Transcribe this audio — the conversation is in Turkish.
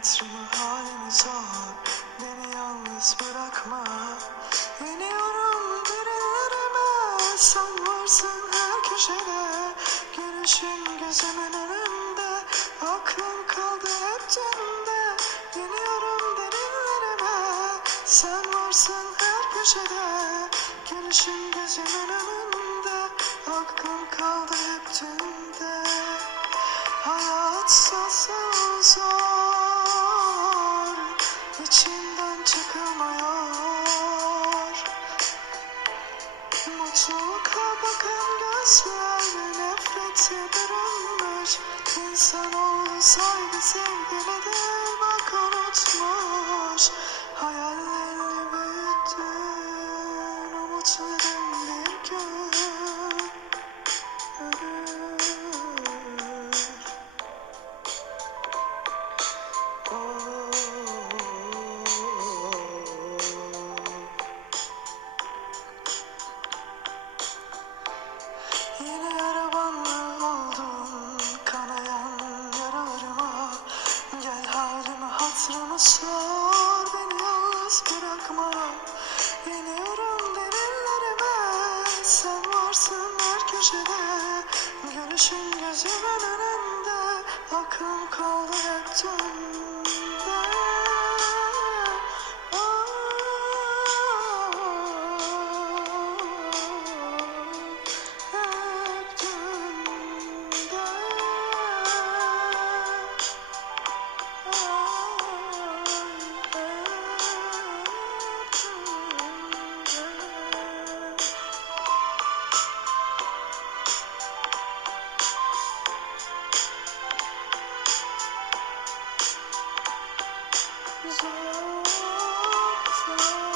hatırımı halimi sor. Beni yalnız bırakma. İniyorum derinlerime. Sen varsın her köşede. Gülüşün gözümün önünde. Aklım kaldı hep cebimde. İniyorum derinlerime. Sen varsın her köşede. Gülüşün gözümün önünde. Aklım kaldı hep cebimde. Hayat sonsuz zor, içinden çıkılmıyor. Mutlulukla bakan gözler nefrete bürünmüş. İnsanoğlu saygı sevgilidir bak unutmuş. Hayallerini büyüttün, umutların bir gün ölür. Yine yarabanlı oldum kanayan yaralarıma. Gel halimi hatırımı sor, beni yalnız bırakma. İniyorum derinlerime, sen varsın her köşede. Gülüşün gözümün önünde, aklım kaldı hep dönde. Zor, zor.